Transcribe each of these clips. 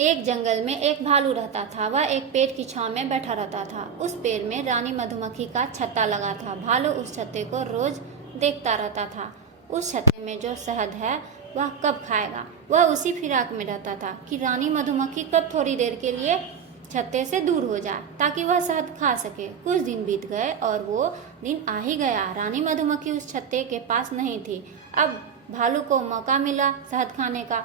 एक जंगल में एक भालू रहता था। वह एक पेड़ की छांव में बैठा रहता था। उस पेड़ में रानी मधुमक्खी का छत्ता लगा था। भालू उस छत्ते को रोज देखता रहता था। उस छत्ते में जो शहद है वह कब खाएगा। वह उसी फिराक में रहता था कि रानी मधुमक्खी कब थोड़ी देर के लिए छत्ते से दूर हो जाए ताकि वह शहद खा सके। कुछ दिन बीत गए और वो दिन आ ही गया। रानी मधुमक्खी उस छत्ते के पास नहीं थी। अब भालू को मौका मिला शहद खाने का।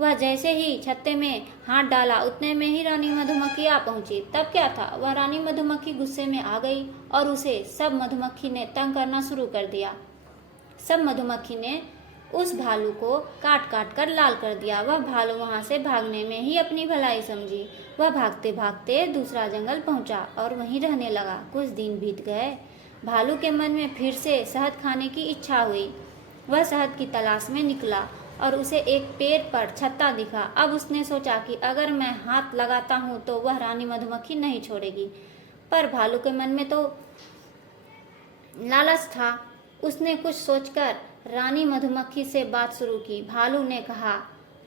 वह जैसे ही छत्ते में हाथ डाला उतने में ही रानी मधुमक्खी आ पहुंची। तब क्या था, वह रानी मधुमक्खी गुस्से में आ गई और उसे सब मधुमक्खी ने तंग करना शुरू कर दिया। सब मधुमक्खी ने उस भालू को काट काट कर लाल कर दिया। वह भालू वहां से भागने में ही अपनी भलाई समझी। वह भागते भागते दूसरा जंगल पहुंचा और वहीं रहने लगा। कुछ दिन बीत गए। भालू के मन में फिर से शहद खाने की इच्छा हुई। वह शहद की तलाश में निकला और उसे एक पेड़ पर छत्ता दिखा। अब उसने सोचा कि अगर मैं हाथ लगाता हूँ तो वह रानी मधुमक्खी नहीं छोड़ेगी। पर भालू के मन में तो लालच था। उसने कुछ सोचकर रानी मधुमक्खी से बात शुरू की। भालू ने कहा,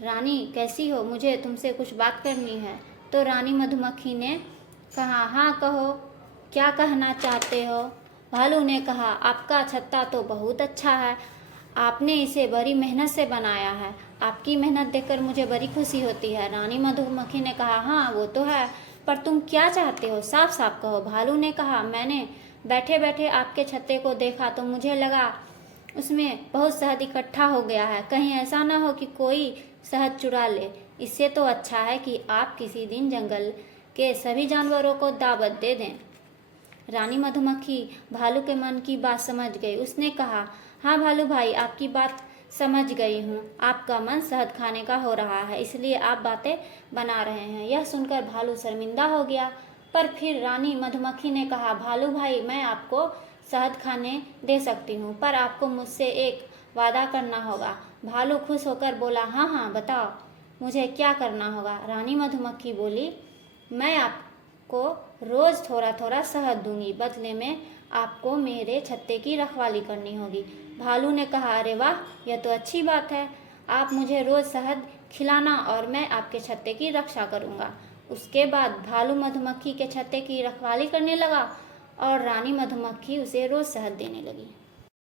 रानी कैसी हो, मुझे तुमसे कुछ बात करनी है। तो रानी मधुमक्खी ने कहा, हाँ कहो, क्या कहना चाहते हो। भालू ने कहा, आपका छत्ता तो बहुत अच्छा है। आपने इसे बड़ी मेहनत से बनाया है। आपकी मेहनत देखकर मुझे बड़ी खुशी होती है। रानी मधुमक्खी ने कहा, हाँ वो तो है, पर तुम क्या चाहते हो, साफ साफ कहो। भालू ने कहा, मैंने बैठे बैठे आपके छत्ते को देखा तो मुझे लगा उसमें बहुत शहद इकट्ठा हो गया है। कहीं ऐसा ना हो कि कोई शहद चुरा ले। इससे तो अच्छा है कि आप किसी दिन जंगल के सभी जानवरों को दावत दे दें। रानी मधुमक्खी भालू के मन की बात समझ गई। उसने कहा, हाँ भालू भाई, आपकी बात समझ गई हूँ। आपका मन शहद खाने का हो रहा है, इसलिए आप बातें बना रहे हैं। यह सुनकर भालू शर्मिंदा हो गया। पर फिर रानी मधुमक्खी ने कहा, भालू भाई, मैं आपको शहद खाने दे सकती हूँ, पर आपको मुझसे एक वादा करना होगा। भालू खुश होकर बोला, हाँ हाँ बताओ, मुझे क्या करना होगा। रानी मधुमक्खी बोली, मैं आपको रोज थोड़ा थोड़ा शहद दूंगी, बदले में आपको मेरे छत्ते की रखवाली करनी होगी। भालू ने कहा, अरे वाह, यह तो अच्छी बात है। आप मुझे रोज शहद खिलाना और मैं आपके छत्ते की रक्षा करूंगा। उसके बाद भालू मधुमक्खी के छत्ते की रखवाली करने लगा और रानी मधुमक्खी उसे रोज शहद देने लगी।